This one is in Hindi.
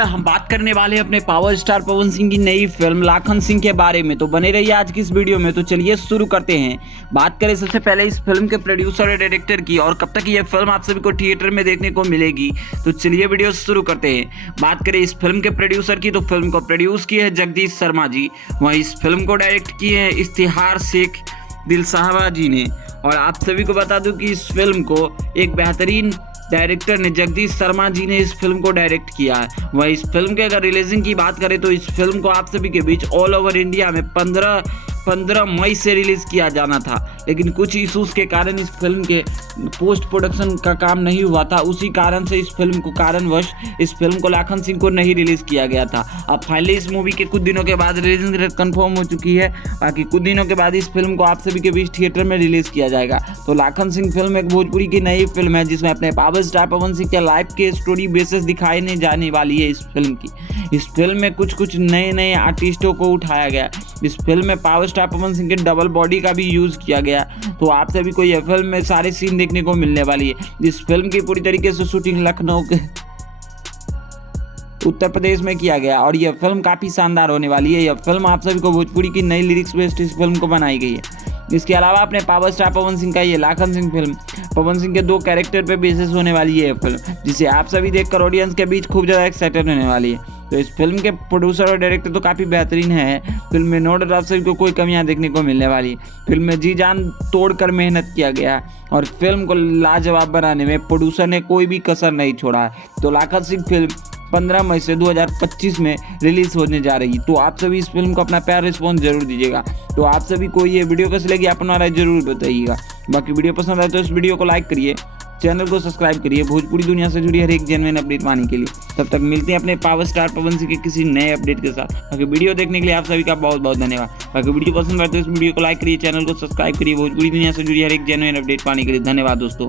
में हम बात करने वाले हैं अपने पावर स्टार पवन सिंह की नई फिल्म लाखन सिंह के बारे में। तो बने रहिए आज की इस वीडियो में। तो चलिए शुरू करते हैं। बात करें सबसे पहले इस फिल्म के प्रोड्यूसर और डायरेक्टर की और कब तक ये फिल्म आप सभी को थिएटर में देखने को मिलेगी। तो चलिए वीडियो शुरू करते हैं। बात करें इस फिल्म के प्रोड्यूसर की, तो फिल्म को प्रोड्यूस किए हैं जगदीश शर्मा जी। वहीं इस फिल्म को डायरेक्ट किए हैं इश्तिहार शेख दिलसाहबा जी ने। और आप सभी को बता दूं कि इस फिल्म को एक बेहतरीन डायरेक्टर ने जगदीश शर्मा जी ने इस फिल्म को डायरेक्ट किया है। वहीं इस फिल्म के अगर रिलीजिंग की बात करें तो इस फिल्म को आप सभी के बीच ऑल ओवर इंडिया में 15 मई से रिलीज किया जाना था, लेकिन कुछ इश्यूज के कारण इस फिल्म के पोस्ट प्रोडक्शन का काम नहीं हुआ था। उसी कारण से इस फिल्म को कारणवश इस फिल्म को लाखन सिंह को नहीं रिलीज किया गया था। अब फाइनली इस मूवी के कुछ दिनों के बाद रिलीजिंग डेट कंफर्म हो चुकी है। बाकी कुछ दिनों के बाद इस फिल्म को आप सभी के बीच थिएटर में रिलीज किया जाएगा। तो लाखन सिंह फिल्म एक भोजपुरी की नई फिल्म है जिसमें अपने पावर स्टार पवन सिंह के लाइफ के स्टोरी बेसिस दिखाई जाने वाली है इस फिल्म की। इस फिल्म में कुछ नए आर्टिस्टों को उठाया गया। इस फिल्म में पावर स्टार पवन सिंह के डबल बॉडी का भी यूज किया गया। तो आप सभी को यह फिल्म में सारे सीन देखने को मिलने वाली है। इस फिल्म की पूरी तरीके से शूटिंग लखनऊ के उत्तर प्रदेश में किया गया और यह फिल्म काफी शानदार होने वाली है। यह फिल्म आप सभी को भोजपुरी की नई लिरिक्स बेस्ड इस फिल्म को बनाई गई है। इसके अलावा अपने पावर स्टार पवन सिंह का ये लाखन सिंह फिल्म पवन सिंह के 2 कैरेक्टर पे बेसिस होने वाली है। यह फिल्म जिसे आप सभी देखकर ऑडियंस के बीच खूब ज़्यादा एक्साइटेड होने वाली है। तो इस फिल्म के प्रोड्यूसर और डायरेक्टर तो काफ़ी बेहतरीन है। फिल्म में नो डाउट आप सभी को कोई कमियां देखने को मिलने वाली है। फिल्म में जी जान तोड़कर मेहनत किया गया और फिल्म को लाजवाब बनाने में प्रोड्यूसर ने कोई भी कसर नहीं छोड़ा है। तो लाखन सिंह फिल्म 15 मई से 2025 में रिलीज होने जा रही। तो आप सभी इस फिल्म को अपना प्यार रिस्पॉन्स जरूर दीजिएगा। तो आप सभी को ये वीडियो कैसी लगी अपना राय जरूर बताइएगा। बाकी वीडियो पसंद आए तो इस वीडियो को लाइक करिए, चैनल को सब्सक्राइब करिए भोजपुरी दुनिया से जुड़ी हर एक जेन्युइन अपडेट पाने के लिए। तब तक मिलते हैं अपने पावर स्टार पवन सिंह के किसी नए अपडेट के साथ। बाकी वीडियो देखने के लिए आप सभी का बहुत बहुत धन्यवाद। बाकी वीडियो पसंद आए तो इस वीडियो को लाइक करिए, चैनल को सब्सक्राइब करिए भोजपुरी दुनिया से जुड़ी हर एक जेन्युइन अपडेट पाने के लिए। धन्यवाद दोस्तों।